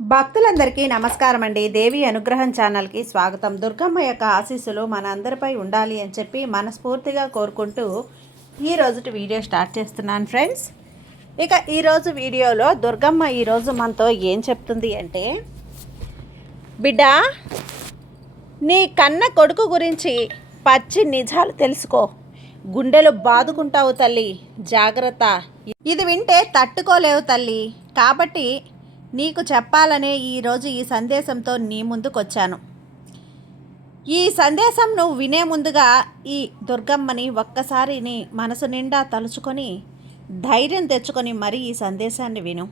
భక్తులందరికీ నమస్కారం అండి. దేవి అనుగ్రహం ఛానల్కి స్వాగతం. దుర్గమ్మ యొక్క ఆశీస్సులు మన అందరిపై ఉండాలి అని చెప్పి మనస్ఫూర్తిగా కోరుకుంటూ ఈరోజు వీడియో స్టార్ట్ చేస్తున్నాను ఫ్రెండ్స్. ఇక ఈరోజు వీడియోలో దుర్గమ్మ ఈరోజు మనతో ఏం చెప్తుంది అంటే, బిడ్డ, నీ కన్న కొడుకు గురించి పచ్చి నిజాలు తెలుసుకో, గుండెలు బాదుకుంటావు తల్లి, జాగ్రత్త. ఇది వింటే తట్టుకోలేవు తల్లి, కాబట్టి నీకు చెప్పాలనే ఈరోజు ఈ సందేశంతో నీ ముందుకొచ్చాను. ఈ సందేశం నువ్వు వినే ముందుగా ఈ దుర్గమ్మని ఒక్కసారి నీ మనసు నిండా తలుచుకొని ధైర్యం తెచ్చుకొని మరీ ఈ సందేశాన్ని విను.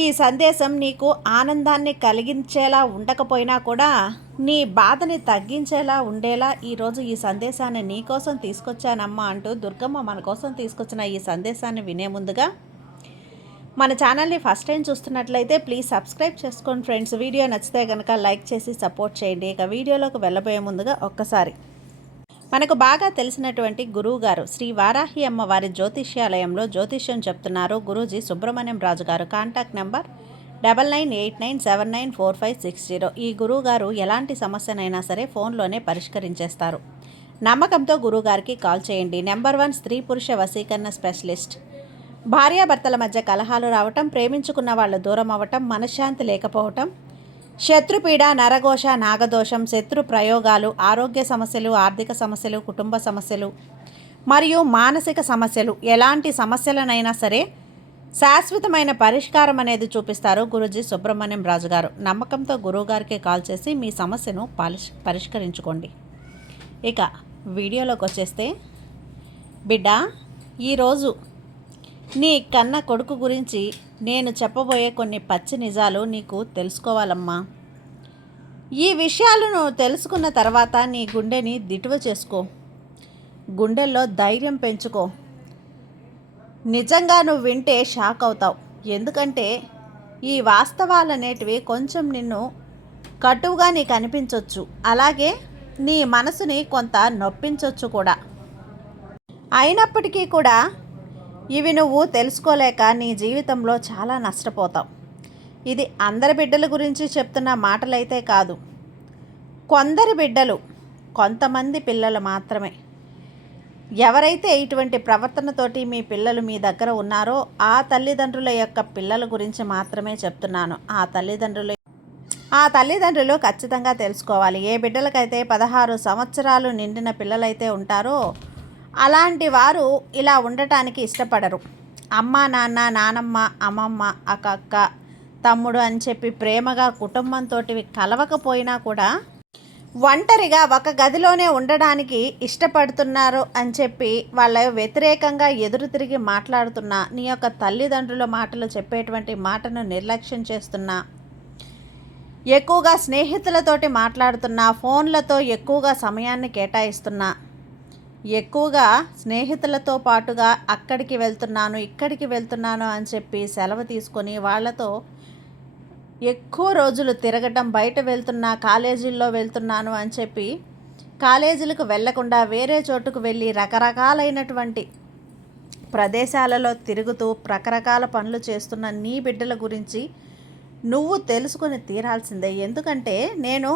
ఈ సందేశం నీకు ఆనందాన్ని కలిగించేలా ఉండకపోయినా కూడా నీ బాధని తగ్గించేలా ఉండేలా ఈరోజు ఈ సందేశాన్ని నీకోసం తీసుకొచ్చానమ్మా అంటూ దుర్గమ్మ మన కోసం తీసుకొచ్చిన ఈ సందేశాన్ని వినే ముందుగా మన ఛానల్ని ఫస్ట్ టైం చూస్తున్నట్లయితే ప్లీజ్ సబ్స్క్రైబ్ చేసుకోండి ఫ్రెండ్స్. వీడియో నచ్చితే కనుక లైక్ చేసి సపోర్ట్ చేయండి. ఇక వీడియోలోకి వెళ్ళబోయే ముందుగా ఒక్కసారి మనకు బాగా తెలిసినటువంటి గురువు గారు శ్రీ వారాహి అమ్మవారి జ్యోతిష్యాలయంలో జ్యోతిష్యం చెప్తున్నారు గురూజీ సుబ్రహ్మణ్యం రాజు గారు. Contact number 9989794560. ఈ గురువు గారు ఎలాంటి సమస్యనైనా సరే ఫోన్లోనే పరిష్కరించేస్తారు. నమ్మకంతో గురువుగారికి కాల్ చేయండి. నెంబర్ 1 స్త్రీ పురుష వశీకరణ స్పెషలిస్ట్. భార్యాభర్తల మధ్య కలహాలు రావటం, ప్రేమించుకున్న వాళ్ళు దూరం అవ్వటం, మనశ్శాంతి లేకపోవటం, శత్రుపీడ, నరఘోష, నాగదోషం, శత్రు ప్రయోగాలు, ఆరోగ్య సమస్యలు, ఆర్థిక సమస్యలు, కుటుంబ సమస్యలు మరియు మానసిక సమస్యలు, ఎలాంటి సమస్యలనైనా సరే శాశ్వతమైన పరిష్కారం అనేది చూపిస్తారు గురూజీ సుబ్రహ్మణ్యం రాజు గారు. నమ్మకంతో గురువుగారికి కాల్ చేసి మీ సమస్యను పరిష్కరించుకోండి. ఇక వీడియోలోకి వచ్చేస్తే, బిడ్డ, ఈరోజు నీ కన్న కొడుకు గురించి నేను చెప్పబోయే కొన్ని పచ్చి నిజాలు నీకు తెలుసుకోవాలమ్మా. ఈ విషయాలను తెలుసుకున్న తర్వాత నీ గుండెని దిటువ చేసుకో, గుండెల్లో ధైర్యం పెంచుకో. నిజంగా నువ్వు వింటే షాక్ అవుతావు. ఎందుకంటే ఈ వాస్తవాలు అనేటివి కొంచెం నిన్ను కటువుగా నీకు అనిపించవచ్చు, అలాగే నీ మనసుని కొంత నొప్పించవచ్చు కూడా. అయినప్పటికీ కూడా ఇవి నువ్వు తెలుసుకోలేక నీ జీవితంలో చాలా నష్టపోతావు. ఇది అందరి బిడ్డల గురించి చెప్తున్న మాటలైతే కాదు, కొందరి బిడ్డలు, కొంతమంది పిల్లలు మాత్రమే. ఎవరైతే ఇటువంటి ప్రవర్తనతోటి మీ పిల్లలు మీ దగ్గర ఉన్నారో ఆ తల్లిదండ్రుల యొక్క పిల్లల గురించి మాత్రమే చెప్తున్నాను. ఆ తల్లిదండ్రులు ఖచ్చితంగా తెలుసుకోవాలి. ఏ బిడ్డలకైతే 16 సంవత్సరాలు నిండిన పిల్లలైతే ఉంటారో అలాంటి వారు ఇలా ఉండటానికి ఇష్టపడరు. అమ్మ, నాన్న, నానమ్మ, అమ్మమ్మ, అక్క, తమ్ముడు అని చెప్పి ప్రేమగా కుటుంబంతో కలవకపోయినా కూడా ఒంటరిగా ఒక గదిలోనే ఉండడానికి ఇష్టపడుతున్నారు అని చెప్పి వాళ్ళ వ్యతిరేకంగా ఎదురు తిరిగి మాట్లాడుతున్నా, నీ యొక్క తల్లిదండ్రుల మాటలు చెప్పేటువంటి మాటను నిర్లక్ష్యం చేస్తున్నా, ఎక్కువగా స్నేహితులతోటి మాట్లాడుతున్నా, ఫోన్లతో ఎక్కువగా సమయాన్ని కేటాయిస్తున్నా, ఎక్కువగా స్నేహితులతో పాటుగా అక్కడికి వెళ్తున్నాను, ఇక్కడికి వెళ్తున్నాను అని చెప్పి సెలవు తీసుకొని వాళ్ళతో ఎక్కువ రోజులు తిరగటం, బయట వెళ్తున్నా, కాలేజీల్లో వెళ్తున్నాను అని చెప్పి కాలేజీలకు వెళ్లకుండా వేరే చోటుకు వెళ్ళి రకరకాలైనటువంటి ప్రదేశాలలో తిరుగుతూ రకరకాల పనులు చేస్తున్న నీ బిడ్డల గురించి నువ్వు తెలుసుకొని తీరాల్సిందే. ఎందుకంటే నేను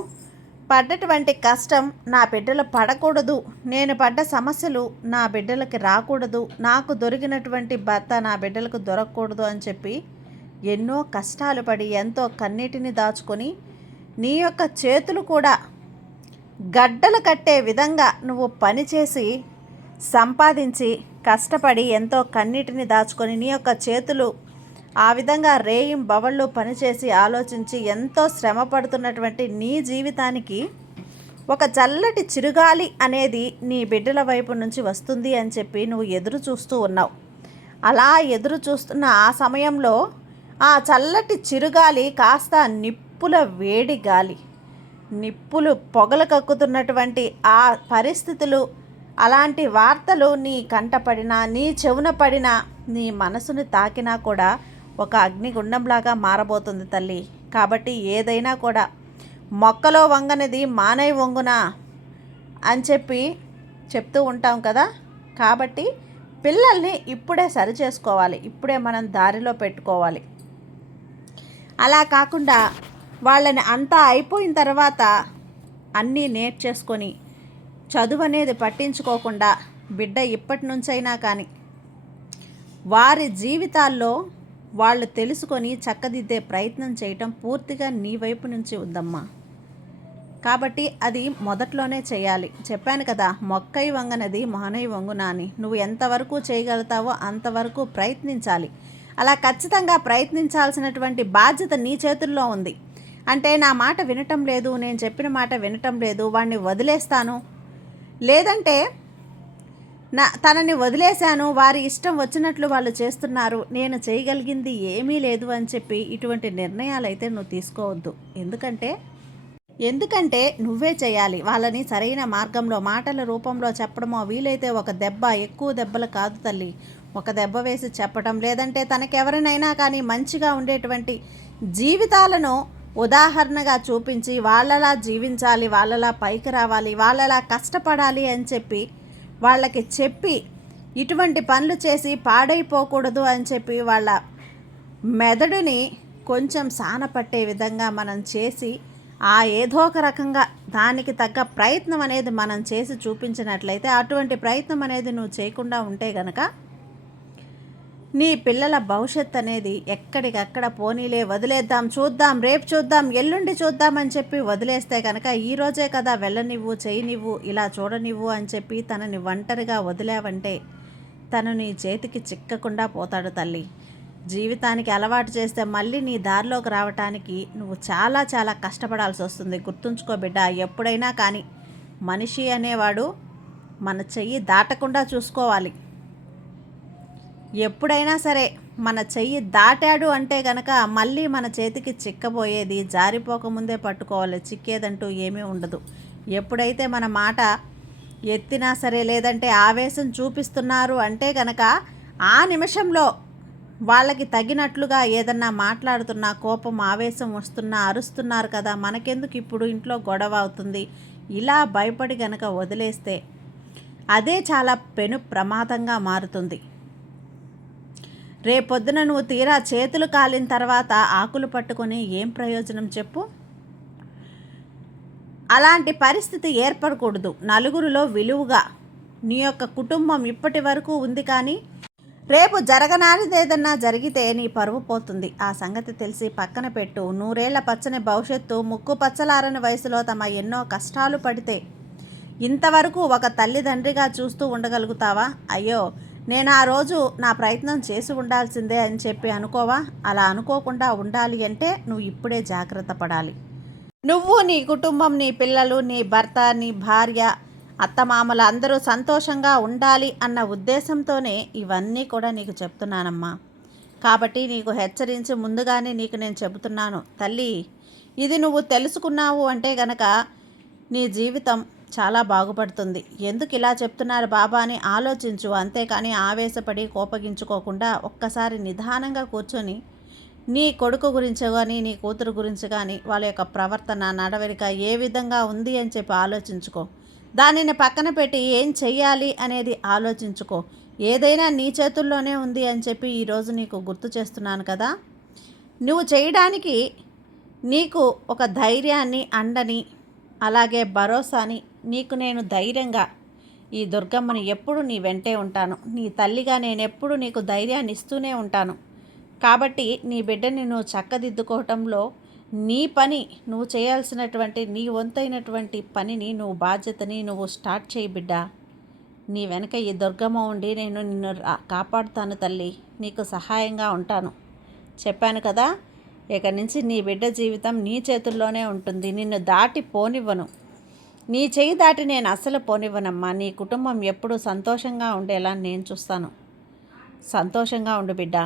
పడ్డటువంటి కష్టం నా బిడ్డలు పడకూడదు, నేను పడ్డ సమస్యలు నా బిడ్డలకి రాకూడదు, నాకు దొరికినటువంటి భర్త నా బిడ్డలకు దొరకకూడదు అని చెప్పి ఎన్నో కష్టాలు పడి ఎంతో కన్నీటిని దాచుకొని నీ యొక్క చేతులు కూడా గడ్డలు కట్టే విధంగా నువ్వు పనిచేసి సంపాదించి కష్టపడి ఎంతో కన్నీటిని దాచుకొని నీ యొక్క చేతులు ఆ విధంగా రేయింబవళ్ళు పనిచేసి ఆలోచించి ఎంతో శ్రమ పడుతున్నటువంటి నీ జీవితానికి ఒక చల్లటి చిరుగాలి అనేది నీ బిడ్డల వైపు నుంచి వస్తుంది అని చెప్పి నువ్వు ఎదురు చూస్తూ ఉన్నావు. అలా ఎదురు చూస్తున్న ఆ సమయంలో ఆ చల్లటి చిరుగాలి కాస్త నిప్పుల వేడి గాలి, నిప్పులు పొగలు కక్కుతున్నటువంటి ఆ పరిస్థితులు, అలాంటి వార్తలు నీ కంట పడినా, నీ చెవున పడినా, నీ మనసుని తాకినా కూడా ఒక అగ్నిగుండంలాగా మారబోతుంది తల్లి. కాబట్టి ఏదైనా కూడా మొక్కలో వంగనిది మానై వంగునా అని చెప్పి చెప్తూ ఉంటాం కదా. కాబట్టి పిల్లల్ని ఇప్పుడే సరి చేసుకోవాలి, ఇప్పుడే మనం దారిలో పెట్టుకోవాలి. అలా కాకుండా వాళ్ళని అంతా అయిపోయిన తర్వాత అన్నీ నేర్చేసుకొని చదువు అనేది పట్టించుకోకుండా బిడ్డ ఇప్పటి నుంచైనా కానీ వారి జీవితాల్లో వాళ్ళు తెలుసుకొని చక్కదిద్దే ప్రయత్నం చేయటం పూర్తిగా నీ వైపు నుంచి ఉందమ్మా. కాబట్టి అది మొదట్లోనే చేయాలి. చెప్పాను కదా, మొక్కై వంగనది మొహనై వంగునా అని. నువ్వు ఎంతవరకు చేయగలుగుతావో అంతవరకు ప్రయత్నించాలి. అలా ఖచ్చితంగా ప్రయత్నించాల్సినటువంటి బాధ్యత నీ చేతుల్లో ఉంది. అంటే నా మాట వినటం లేదు, నేను చెప్పిన మాట వినటం లేదు, వాడిని వదిలేస్తాను, లేదంటే తనని వదిలేశాను, వారి ఇష్టం వచ్చినట్లు వాళ్ళు చేస్తున్నారు, నేను చేయగలిగింది ఏమీ లేదు అని చెప్పి ఇటువంటి నిర్ణయాలు అయితే నువ్వు తీసుకోవద్దు. ఎందుకంటే నువ్వే చేయాలి. వాళ్ళని సరైన మార్గంలో మాటల రూపంలో చెప్పడమో, వీలైతే ఒక దెబ్బ, ఎక్కువ దెబ్బలు కాదు తల్లి, ఒక దెబ్బ వేసి చెప్పడం, లేదంటే తనకెవరినైనా కానీ మంచిగా ఉండేటువంటి జీవితాలను ఉదాహరణగా చూపించి వాళ్ళలా జీవించాలి, వాళ్ళలా పైకి రావాలి, వాళ్ళలా కష్టపడాలి అని చెప్పి వాళ్ళకి చెప్పి ఇటువంటి పనులు చేసి పాడైపోకూడదు అని చెప్పి వాళ్ళ మెదడుని కొంచెం సానపట్టే విధంగా మనం చేసి ఏదో ఒక రకంగా దానికి తగ్గ ప్రయత్నం అనేది మనం చేసి చూపించినట్లయితే, అటువంటి ప్రయత్నం అనేది నువ్వు చేయకుండా ఉంటే గనక నీ పిల్లల భవిష్యత్ అనేది ఎక్కడికక్కడ పోనీలే, వదిలేద్దాం, చూద్దాం, రేపు చూద్దాం, ఎల్లుండి చూద్దామని చెప్పి వదిలేస్తే కనుక ఈరోజే కదా వెళ్ళనివ్వు, చేయనివ్వు, ఇలా చూడనివ్వు అని చెప్పి తనని ఒంటరిగా వదిలేవంటే తను నీ చేతికి చిక్కకుండా పోతాడు తల్లి. జీవితానికి అలవాటు చేస్తే మళ్ళీ నీ దారిలోకి రావటానికి నువ్వు చాలా చాలా కష్టపడాల్సి వస్తుంది. గుర్తుంచుకో బిడ్డ, ఎప్పుడైనా కానీ మనిషి అనేవాడు మన చెయ్యి దాటకుండా చూసుకోవాలి. ఎప్పుడైనా సరే మన చెయ్యి దాటాడు అంటే కనుక మళ్ళీ మన చేతికి చిక్కబోయేది, జారిపోకముందే పట్టుకోవాలి, చిక్కేదంటూ ఏమీ ఉండదు. ఎప్పుడైతే మన మాట ఎత్తినా సరే, లేదంటే ఆవేశం చూపిస్తున్నారు అంటే కనుక ఆ నిమిషంలో వాళ్ళకి తగినట్లుగా ఏదన్నా మాట్లాడుతున్నా, కోపం ఆవేశం వస్తున్నా, అరుస్తున్నారు కదా, మనకెందుకు ఇప్పుడు ఇంట్లో గొడవ అవుతుంది, ఇలా భయపడి గనక వదిలేస్తే అదే చాలా పెను ప్రమాదంగా మారుతుంది. రేపొద్దున నువ్వు తీరా చేతులు కాలిన తర్వాత ఆకులు పట్టుకొని ఏం ప్రయోజనం చెప్పు? అలాంటి పరిస్థితి ఏర్పడకూడదు. నలుగురిలో విలువగా నీ యొక్క కుటుంబం ఇప్పటి వరకు ఉంది, కానీ రేపు జరగనానిదేదన్నా జరిగితే నీ పరువు పోతుంది. ఆ సంగతి తెలిసి పక్కన పెట్టు. నూరేళ్ల పచ్చని భవిష్యత్తు, ముక్కు పచ్చలారని వయసులో తమ ఎన్నో కష్టాలు పడితే ఇంతవరకు ఒక తల్లిదండ్రిగా చూస్తూ ఉండగలుగుతావా? అయ్యో, నేను ఆ రోజు నా ప్రయత్నం చేసి ఉండాల్సిందే అని చెప్పి అనుకోవా? అలా అనుకోకుండా ఉండాలి అంటే నువ్వు ఇప్పుడే జాగ్రత్త పడాలి. నువ్వు, నీ కుటుంబం, నీ పిల్లలు, నీ భర్త, నీ భార్య, అత్తమామలు అందరూ సంతోషంగా ఉండాలి అన్న ఉద్దేశంతోనే ఇవన్నీ కూడా నీకు చెప్తున్నానమ్మా. కాబట్టి నీకు హెచ్చరించి ముందుగానే నీకు నేను చెబుతున్నాను తల్లి. ఇది నువ్వు తెలుసుకున్నావు అంటే గనక నీ జీవితం చాలా బాగుపడుతుంది. ఎందుకు ఇలా చెప్తున్నారు బాబా అని ఆలోచించు, అంతేకాని ఆవేశపడి కోపగించుకోకుండా ఒక్కసారి నిదానంగా కూర్చొని నీ కొడుకు గురించి కానీ, నీ కూతురు గురించి కానీ, వాళ్ళ యొక్క ప్రవర్తన, నడవడిక ఏ విధంగా ఉంది అని చెప్పి ఆలోచించుకో. దానిని పక్కన పెట్టి ఏం చెయ్యాలి అనేది ఆలోచించుకో. ఏదైనా నీ చేతుల్లోనే ఉంది అని చెప్పి ఈరోజు నీకు గుర్తు చేస్తున్నాను కదా. నువ్వు చేయడానికి నీకు ఒక ధైర్యాన్ని, అండని, అలాగే భరోసాని నీకు నేను ధైర్యంగా ఈ దుర్గమ్మని ఎప్పుడు నీ వెంటే ఉంటాను. నీ తల్లిగా నేను ఎప్పుడు నీకు ధైర్యాన్ని ఇస్తూనే ఉంటాను. కాబట్టి నీ బిడ్డని నువ్వు చక్కదిద్దుకోవటంలో నీ పని నువ్వు చేయాల్సినటువంటి నీ వంతైనటువంటి పనిని, నువ్వు బాధ్యతని నువ్వు స్టార్ట్ చేయి బిడ్డ. నీ వెనక ఈ దుర్గమ్మ ఉండి నేను నిన్ను కాపాడుతాను తల్లి, నీకు సహాయంగా ఉంటాను. చెప్పాను కదా, ఇక నుంచి నీ బిడ్డ జీవితం నీ చేతుల్లోనే ఉంటుంది. నిన్ను దాటి పోనివ్వను, నీ చేయి దాటి నేను అస్సలు పోనివ్వనమ్మా. నీ కుటుంబం ఎప్పుడూ సంతోషంగా ఉండేలా నేను చూస్తాను. సంతోషంగా ఉండు బిడ్డ.